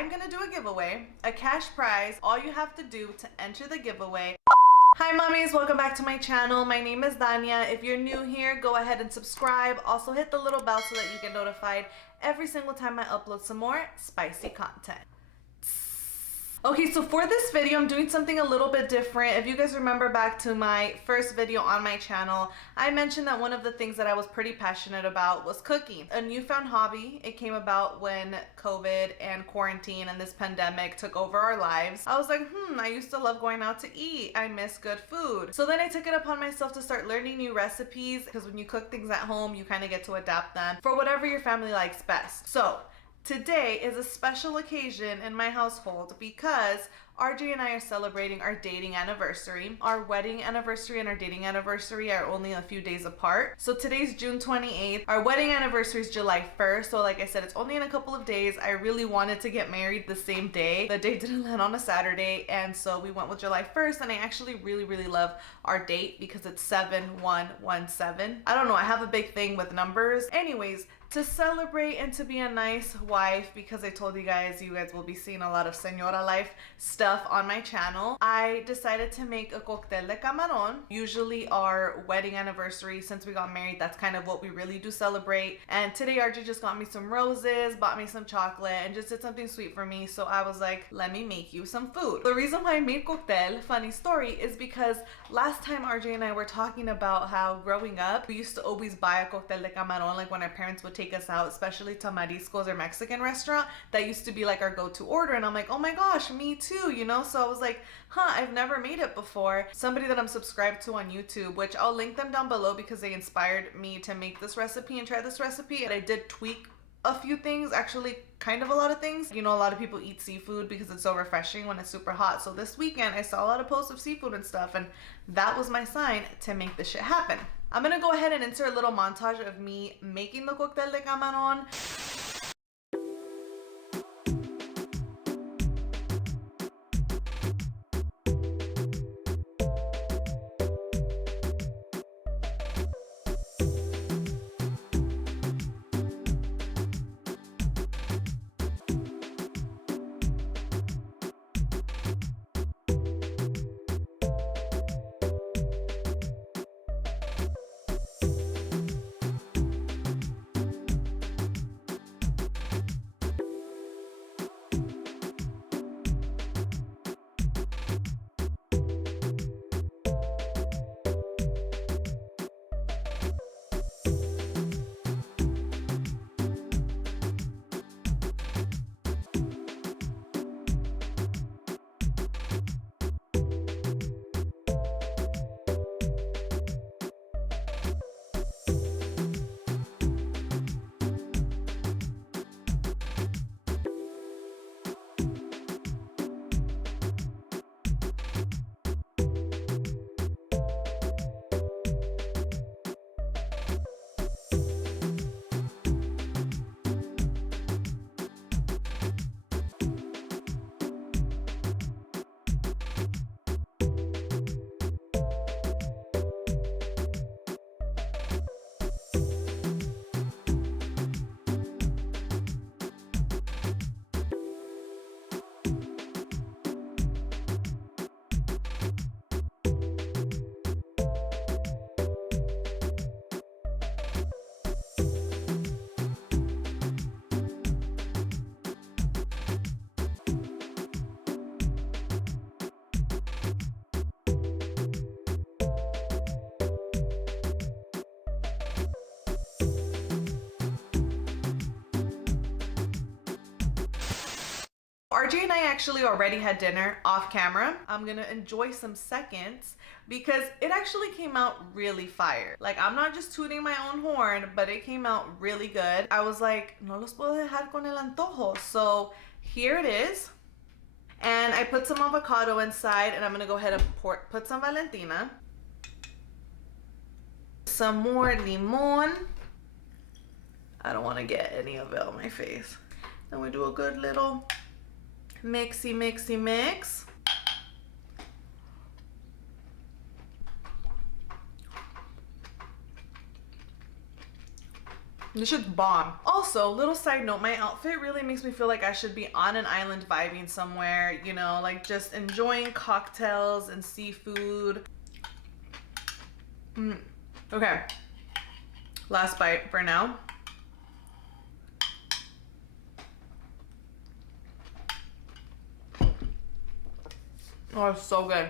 I'm gonna do a giveaway, a cash prize. All you have to do to enter the giveaway. Hi mommies, welcome back to my channel. My name is Dania. If you're new here, go ahead and subscribe. Also hit the little bell so that you get notified every single time I upload some more spicy content. Okay, so for this video, I'm doing something a little bit different. If you guys remember back to my first video on my channel, I mentioned that one of the things that I was pretty passionate about was cooking. A newfound hobby. It came about when COVID and quarantine and this pandemic took over our lives. I was like, I used to love going out to eat. I miss good food. So then I took it upon myself to start learning new recipes, because when you cook things at home, you kind of get to adapt them for whatever your family likes best. So today is a special occasion in my household because RJ and I are celebrating our dating anniversary. Our wedding anniversary and our dating anniversary are only a few days apart. So today's June 28th. Our wedding anniversary is July 1st. So like I said, it's only in a couple of days. I really wanted to get married the same day. The date didn't land on a Saturday, and so we went with July 1st, and I actually really love our date because it's 7117. I don't know, I have a big thing with numbers. Anyways, to celebrate and to be a nice wife, because I told you guys will be seeing a lot of Señora life stuff on my channel, I decided to make a Cóctel De Camarón. Usually our wedding anniversary, since we got married, that's kind of what we really do celebrate. And today RJ just got me some roses, bought me some chocolate, and just did something sweet for me. So I was like, let me make you some food. The reason why I made Cóctel, funny story, is because last time RJ and I were talking about how growing up, we used to always buy a Cóctel De Camarón, like when our parents would take us out, especially to Mariscos or Mexican restaurant. That used to be like our go-to order, and I'm like, oh my gosh, me too, you know? So I was like, I've never made it before. Somebody that I'm subscribed to on YouTube, which I'll link them down below because they inspired me to make this recipe and try this recipe, and I did tweak a few things, actually kind of a lot of things. You know, a lot of people eat seafood because it's so refreshing when it's super hot. So this weekend I saw a lot of posts of seafood and stuff, and that was my sign to make this shit happen. I'm gonna go ahead and insert a little montage of me making the Cóctel de Camarón. RJ and I actually already had dinner off camera. I'm gonna enjoy some seconds because it actually came out really fire. Like, I'm not just tooting my own horn, but it came out really good. I was like, no los puedo dejar con el antojo. So here it is. And I put some avocado inside, and I'm gonna go ahead and put some Valentina. Some more limon. I don't wanna get any of it on my face. Then we do a good little mixy mix. This shit's bomb. Also, little side note, my outfit really makes me feel like I should be on an island vibing somewhere, you know, like just enjoying cocktails and seafood. Okay, last bite for now. Oh, it's so good.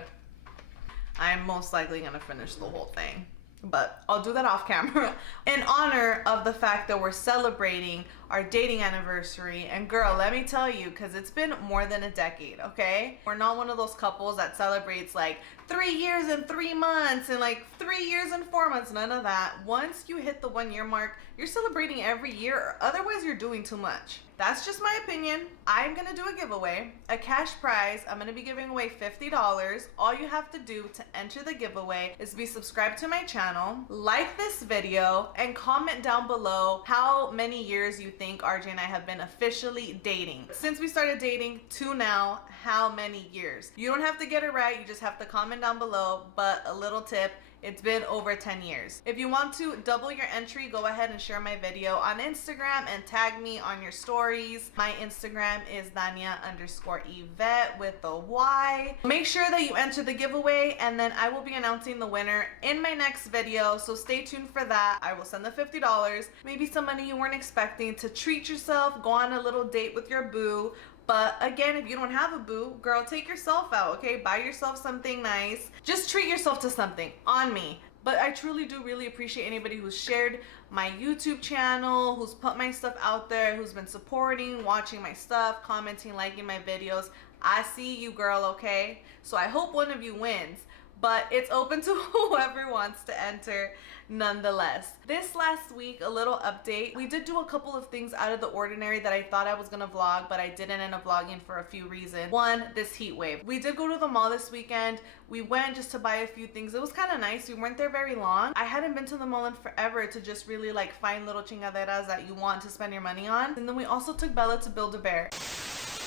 I'm most likely gonna finish the whole thing, but I'll do that off camera in honor of the fact that we're celebrating our dating anniversary. And girl, let me tell you, because it's been more than a decade, okay? We're not one of those couples that celebrates like 3 years and 3 months and like 3 years and 4 months. None of that. Once you hit the 1 year mark, you're celebrating every year, otherwise you're doing too much. That's just my opinion. I'm gonna do a giveaway, a cash prize. I'm gonna be giving away $50. All you have to do to enter the giveaway is be subscribed to my channel, like this video, and comment down below how many years you think RJ and I have been officially dating. Since we started dating to now, how many years? You don't have to get it right, you just have to comment down below, but a little tip, it's been over 10 years. If you want to double your entry, go ahead and share my video on Instagram and tag me on your stories. My Instagram is Dania_Yvette with a Y. Make sure that you enter the giveaway, and then I will be announcing the winner in my next video, so stay tuned for that. I will send the $50, maybe some money you weren't expecting, to treat yourself, go on a little date with your boo. But again, if you don't have a boo, girl, take yourself out, okay? Buy yourself something nice. Just treat yourself to something on me. But I truly do really appreciate anybody who's shared my YouTube channel, who's put my stuff out there, who's been supporting, watching my stuff, commenting, liking my videos. I see you, girl, okay? So I hope one of you wins, but it's open to whoever wants to enter nonetheless. This last week, a little update. We did do a couple of things out of the ordinary that I thought I was gonna vlog, but I didn't end up vlogging for a few reasons. One, this heat wave. We did go to the mall this weekend. We went just to buy a few things. It was kind of nice. We weren't there very long. I hadn't been to the mall in forever to just really like find little chingaderas that you want to spend your money on. And then we also took Bella to Build-A-Bear.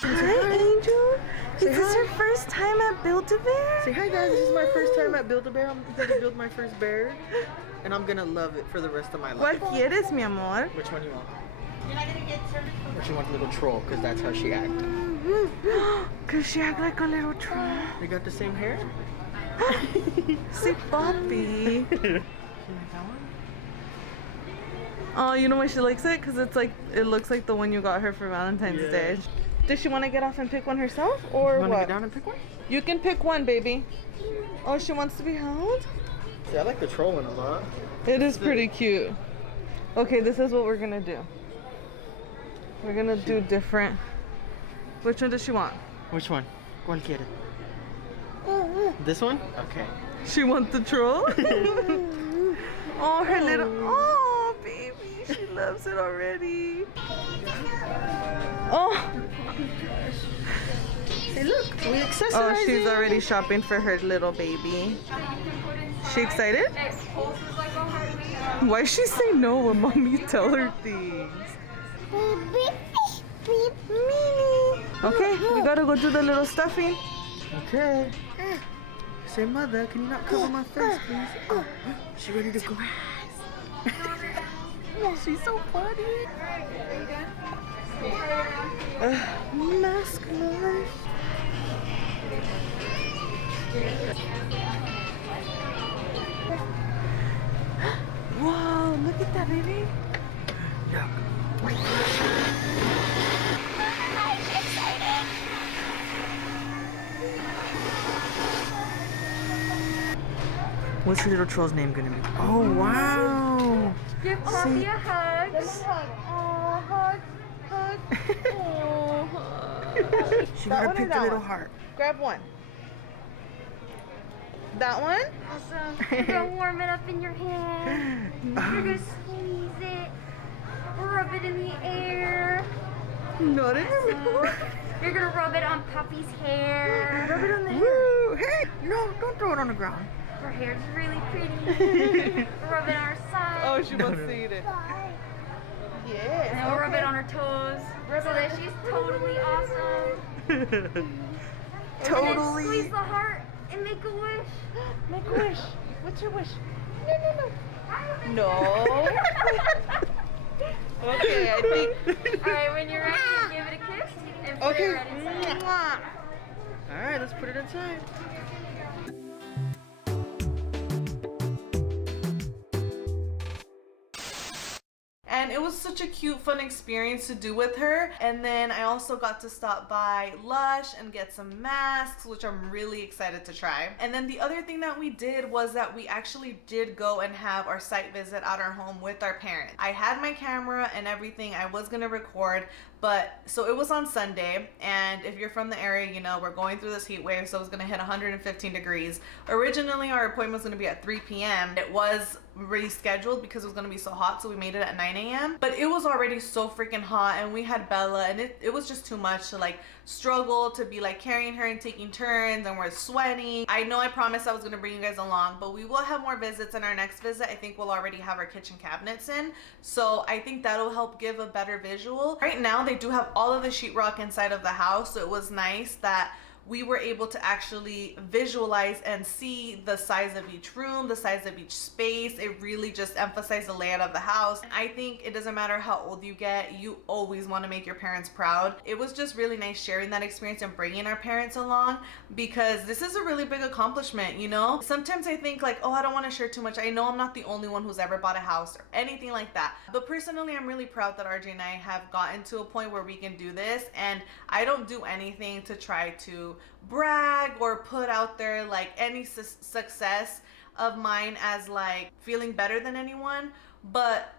Hi, Angel. Is this your first time at Build-A-Bear? Say hi, guys. This is my first time at Build-A-Bear. I'm going to build my first bear, and I'm going to love it for the rest of my life. ¿Cuál quieres, mi amor? Which one you want? Or you want the little troll, because that's how she acts. Because she act like a little troll. They got the same hair? See, Poppy. You like that one? Oh, you know why she likes it? Because it's like, it looks like the one you got her for Valentine's Day. Does she want to get off and pick one herself, or You want to what? get down and pick one? You can pick one, baby. Oh, she wants to be held? See, I like the troll one a lot. It is pretty cute. Okay, this is what we're gonna do. We're gonna do different. Which one does she want? Which one? ¿Cuál quiere? This one? Okay. She wants the troll? Oh, her little. Oh, baby. She loves it already. Oh. Hey, look. We accessorize Oh, she's it. already shopping for her little baby. She excited? Why she say no when mommy tell her things? Okay, we gotta go do the little stuffing. Okay. Say, mother, can you not cover my face, please? Oh, she ready to go. She's so funny. Mask life. Whoa, look at that, baby. Yeah. What's your little troll's name gonna be? Oh, wow. Give Poppy a hug. Oh, hug, hug. Oh, hug. She That gotta one or pick the that little one? heart. Grab one. That one? Awesome. You're gonna warm it up in your hand. You're gonna squeeze it. Rub it in the air. Not in her mouth. You're gonna rub it on Poppy's hair. Rub it on the hair. Woo! Hey, no, don't throw it on the ground. Her hair's really pretty. Rub it on her side. Oh, she wants to eat it. Yes. And then we'll rub it on her toes so that she's totally awesome. Totally. And then squeeze the heart and make a wish. Make a wish. What's your wish? No. Okay, I think. Alright, when you're ready, give it a kiss and put it Okay. right inside. Mwah. All right, let's put it inside. And it was such a cute, fun experience to do with her. And then I also got to stop by Lush and get some masks, which I'm really excited to try. And then the other thing that we did was that we actually did go and have our site visit at our home with our parents. I had my camera and everything. I was gonna record, but so it was on Sunday, and if you're from the area, you know, we're going through this heat wave, so it was gonna hit 115 degrees. Originally, our appointment was gonna be at 3 p.m. It was rescheduled because it was gonna be so hot, so we made it at 9 a.m. But it was already so freaking hot, and we had Bella, and it was just too much to like struggle to be like carrying her and taking turns, and we're sweating. I know I promised I was gonna bring you guys along, but we will have more visits in our next visit. I think we'll already have our kitchen cabinets in, so I think that'll help give a better visual. Right now, they do have all of the sheetrock inside of the house, so it was nice that we were able to actually visualize and see the size of each room, the size of each space. It really just emphasized the layout of the house. I think it doesn't matter how old you get, you always want to make your parents proud. It was just really nice sharing that experience and bringing our parents along, because this is a really big accomplishment, you know? Sometimes I think like, oh, I don't want to share too much. I know I'm not the only one who's ever bought a house or anything like that. But personally, I'm really proud that RJ and I have gotten to a point where we can do this, and I don't do anything to try to brag or put out there like any success of mine as like feeling better than anyone, but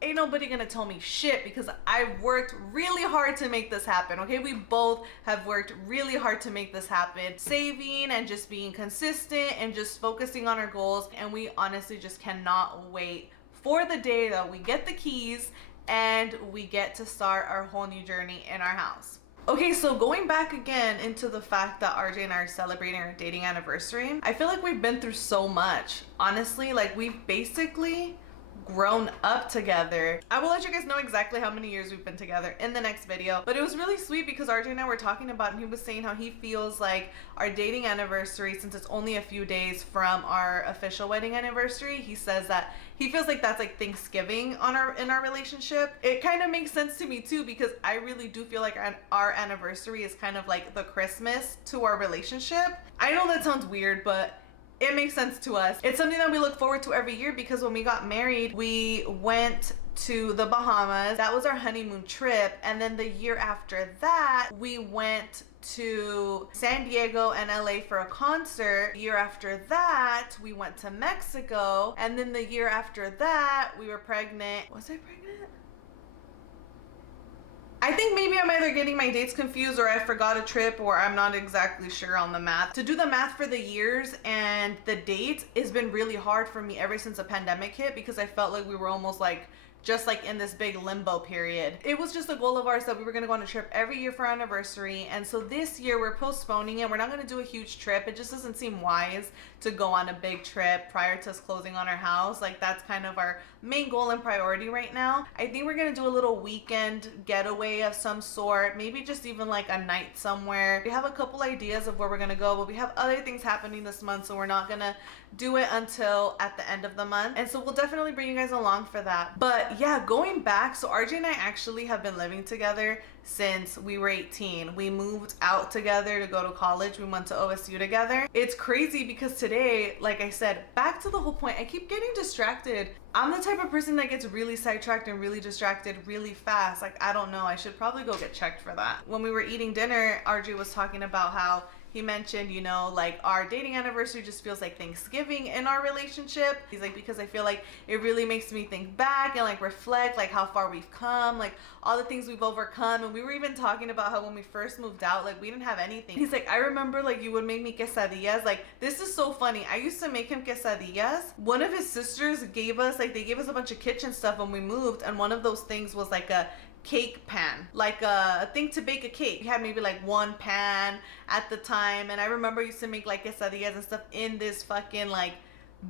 ain't nobody gonna tell me shit because I worked really hard to make this happen. Okay, we both have worked really hard to make this happen, saving and just being consistent and just focusing on our goals, and we honestly just cannot wait for the day that we get the keys and we get to start our whole new journey in our house. Okay, so going back again into the fact that RJ and I are celebrating our dating anniversary, I feel like we've been through so much. Honestly, like we've basically grown up together. I will let you guys know exactly how many years we've been together in the next video, but it was really sweet because RJ and I were talking about it, and he was saying how he feels like our dating anniversary, since it's only a few days from our official wedding anniversary, he says that he feels like that's like Thanksgiving in our relationship. It kind of makes sense to me too, because I really do feel like our anniversary is kind of like the Christmas to our relationship. I know that sounds weird, but it makes sense to us. It's something that we look forward to every year, because when we got married, we went to the Bahamas. That was our honeymoon trip. And then the year after that, we went to San Diego and LA for a concert. Year after that, we went to Mexico. And then the year after that, we were pregnant. Was I pregnant? I think maybe I'm either getting my dates confused, or I forgot a trip, or I'm not exactly sure on the math. To do the math for the years and the dates has been really hard for me ever since the pandemic hit, because I felt like we were almost like just like in this big limbo period. It was just a goal of ours that we were gonna go on a trip every year for our anniversary, and so this year we're postponing it. We're not gonna do a huge trip. It just doesn't seem wise to go on a big trip prior to us closing on our house. Like that's kind of our main goal and priority right now. I think we're gonna do a little weekend getaway of some sort, maybe just even like a night somewhere. We have a couple ideas of where we're gonna go, but we have other things happening this month, so we're not gonna do it until at the end of the month, and so we'll definitely bring you guys along for that. But yeah, going back, so RJ and I actually have been living together since we were 18. We moved out together to go to college. We went to OSU together. It's crazy because today, like I said, back to the whole point, I keep getting distracted. I'm the type of person that gets really sidetracked and really distracted really fast. Like, I don't know, I should probably go get checked for that. When we were eating dinner, RJ was talking about how he mentioned, you know, like our dating anniversary just feels like Thanksgiving in our relationship. He's like, because I feel like it really makes me think back and like reflect like how far we've come, like all the things we've overcome. And we were even talking about how when we first moved out, like we didn't have anything. He's like, I remember like you would make me quesadillas. Like, this is so funny. I used to make him quesadillas. One of his sisters gave us, like they gave us a bunch of kitchen stuff when we moved, and one of those things was like a cake pan, like a thing to bake a cake. We had maybe like one pan at the time, and I remember I used to make like quesadillas and stuff in this fucking like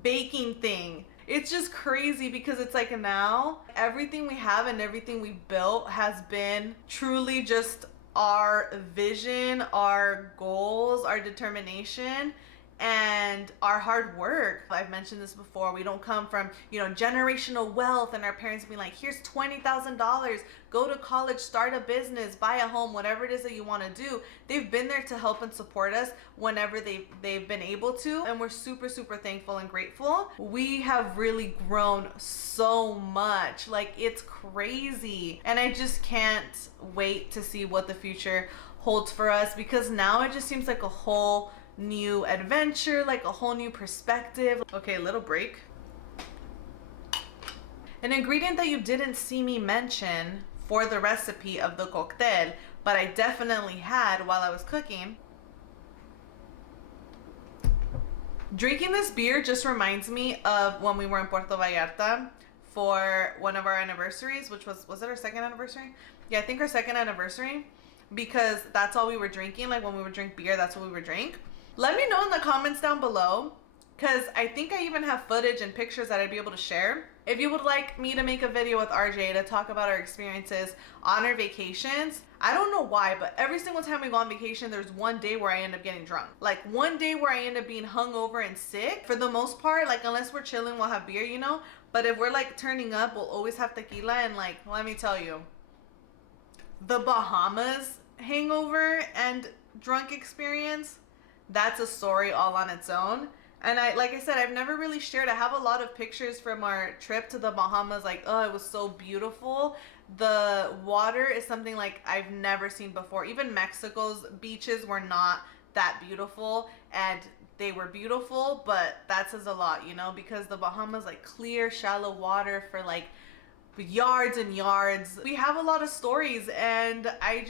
baking thing. It's just crazy because it's like now everything we have and everything we've built has been truly just our vision, our goals, our determination. and our hard work. I've mentioned this before. We don't come from, you know, generational wealth and our parents being like, here's $20,000, go to college, start a business, buy a home, whatever it is that you want to do. They've been there to help and support us whenever they've been able to, and we're super, super thankful and grateful. We have really grown so much. Like, it's crazy. And I just can't wait to see what the future holds for us, because now it just seems like a whole new adventure, like a whole new perspective. Okay, little break. An ingredient that you didn't see me mention for the recipe of the cocktail, but I definitely had while I was cooking. Drinking this beer just reminds me of when we were in Puerto Vallarta for one of our anniversaries, which was it our second anniversary? Yeah, I think our second anniversary, because that's all we were drinking. Like, when we would drink beer, that's what we would drink. Let me know in the comments down below, because I think I even have footage and pictures that I'd be able to share. If you would like me to make a video with RJ to talk about our experiences on our vacations. I don't know why, but every single time we go on vacation, there's one day where I end up getting drunk. Like, one day where I end up being hungover and sick. For the most part, like, unless we're chilling, we'll have beer, you know? But if we're, like, turning up, we'll always have tequila. And, like, let me tell you, the Bahamas hangover and drunk experience, that's a story all on its own. And like I said, I've never really shared. I have a lot of pictures from our trip to the Bahamas. Like, oh, it was so beautiful. The water is something like I've never seen before. Even Mexico's beaches were not that beautiful, and they were beautiful, but that says a lot, you know, because the Bahamas, like, clear, shallow water for like yards and yards. We have a lot of stories, and I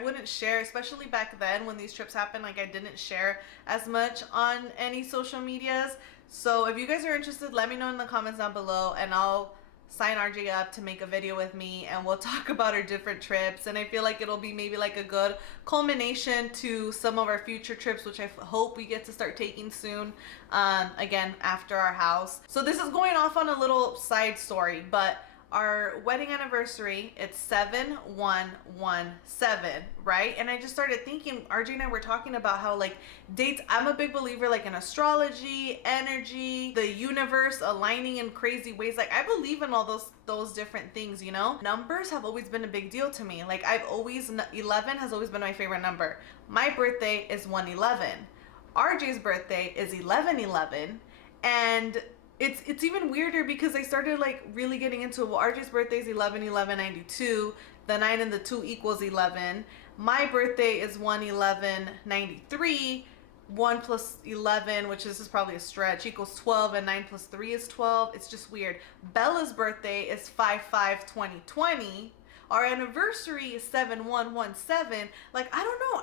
wouldn't share, especially back then when these trips happened. Like, I didn't share as much on any social medias. So if you guys are interested, let me know in the comments down below, and I'll sign RJ up to make a video with me, and we'll talk about our different trips. And I feel like it'll be maybe like a good culmination to some of our future trips, which I hope we get to start taking soon, again, after our house. So this is going off on a little side story, but our wedding anniversary, it's 7/1/17, right? And I just started thinking, RJ and I were talking about how, like, dates, I'm a big believer, like, in astrology, energy, the universe aligning in crazy ways. Like, I believe in all those different things, you know? Numbers have always been a big deal to me. Like, 11 has always been my favorite number. My birthday is 1/11. RJ's birthday is 11/11, and it's even weirder because I started, like, really getting into it. Well, RJ's birthday is 11/11/92. The 9 and the 2 equals 11. My birthday is 1/11/93. 1 plus 11, which this is probably a stretch, equals 12, and 9 plus 3 is 12. It's just weird. Bella's birthday is 5/5/2020. Our anniversary is 7/1/17. Like, I don't know.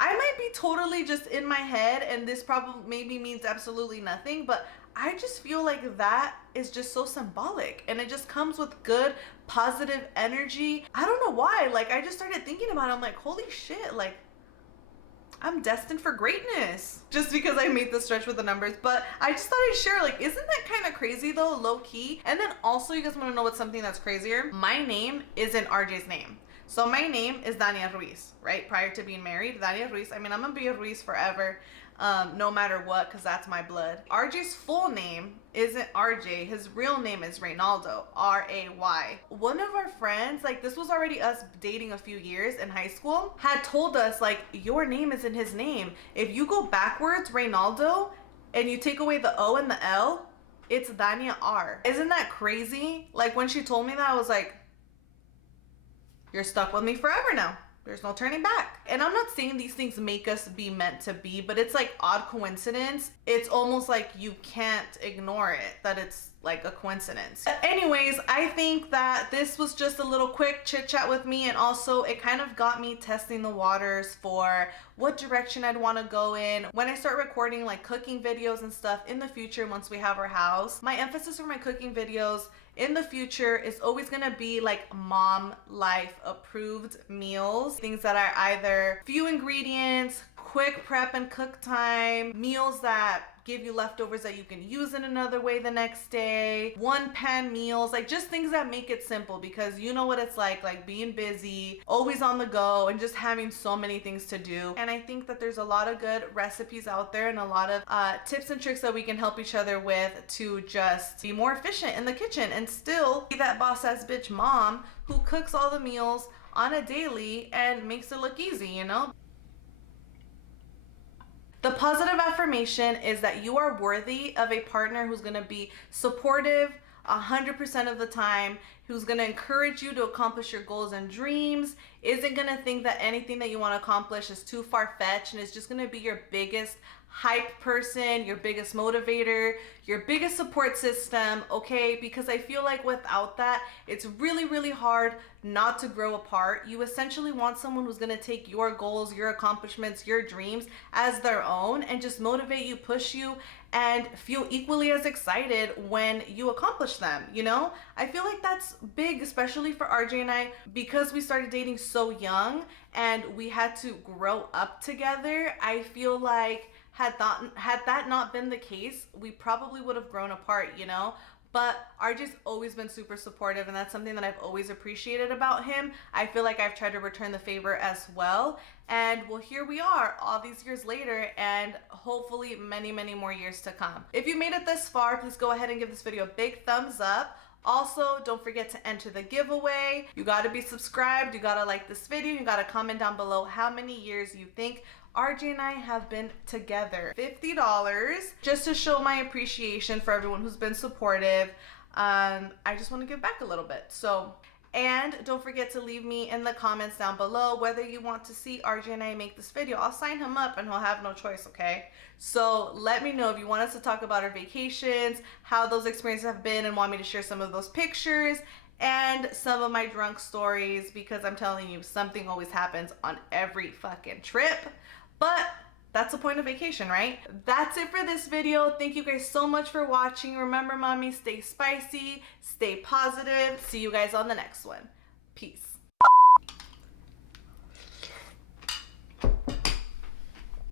I might be totally just in my head, and this probably maybe means absolutely nothing, but I just feel like that is just so symbolic, and it just comes with good, positive energy. I don't know why. Like, I just started thinking about it. I'm like, holy shit, like, I'm destined for greatness just because I made the stretch with the numbers. But I just thought I'd share, like, isn't that kind of crazy though, low key? And then also, you guys want to know what's something that's crazier? My name isn't RJ's name. So my name is Dania Ruiz, right? Prior to being married, Dania Ruiz. I mean, I'm gonna be a Ruiz forever, no matter what, because that's my blood. RJ's full name isn't RJ. His real name is Reynaldo, R-A-Y. One of our friends, like, this was already us dating a few years in high school, had told us, like, your name isn't his name. If you go backwards, Reynaldo, and you take away the O and the L, it's Dania R. Isn't that crazy? Like, when she told me that, I was like, you're stuck with me forever now. There's no turning back. And I'm not saying these things make us be meant to be, but it's like odd coincidence. It's almost like you can't ignore it, that it's like a coincidence. Anyways, I think that this was just a little quick chit chat with me, and also it kind of got me testing the waters for what direction I'd want to go in when I start recording, like, cooking videos and stuff in the future once we have our house. My emphasis for my cooking videos in the future is always gonna be like mom life approved meals, things that are either few ingredients, quick prep and cook time, meals that give you leftovers that you can use in another way the next day, one pan meals, like just things that make it simple, because you know what it's like being busy, always on the go, and just having so many things to do. And I think that there's a lot of good recipes out there and a lot of tips and tricks that we can help each other with to just be more efficient in the kitchen and still be that boss ass bitch mom who cooks all the meals on a daily and makes it look easy, you know? The positive affirmation is that you are worthy of a partner who's gonna be supportive 100% of the time, who's gonna encourage you to accomplish your goals and dreams, isn't gonna think that anything that you wanna accomplish is too far-fetched, and is just gonna be your biggest hype person, your biggest motivator, your biggest support system, okay? Because I feel like without that, it's really, really hard not to grow apart. You essentially want someone who's gonna take your goals, your accomplishments, your dreams as their own and just motivate you, push you, and feel equally as excited when you accomplish them, you know? I feel like that's big, especially for RJ and I, because we started dating so young and we had to grow up together. I feel like had that not been the case, we probably would have grown apart, you know? But RJ's always been super supportive, and that's something that I've always appreciated about him. I feel like I've tried to return the favor as well. And well, here we are all these years later, and hopefully many, many more years to come. If you made it this far, please go ahead and give this video a big thumbs up. Also, don't forget to enter the giveaway. You gotta be subscribed, you gotta like this video, you gotta comment down below how many years you think RJ and I have been together. $50 just to show my appreciation for everyone who's been supportive. I just want to give back a little bit. So, and don't forget to leave me in the comments down below whether you want to see RJ and I make this video. I'll sign him up and he'll have no choice, okay? So let me know if you want us to talk about our vacations, how those experiences have been, and want me to share some of those pictures and some of my drunk stories, because I'm telling you, something always happens on every fucking trip. But that's the point of vacation, right? That's it for this video. Thank you guys so much for watching. Remember, mommy, stay spicy, stay positive. See you guys on the next one. Peace.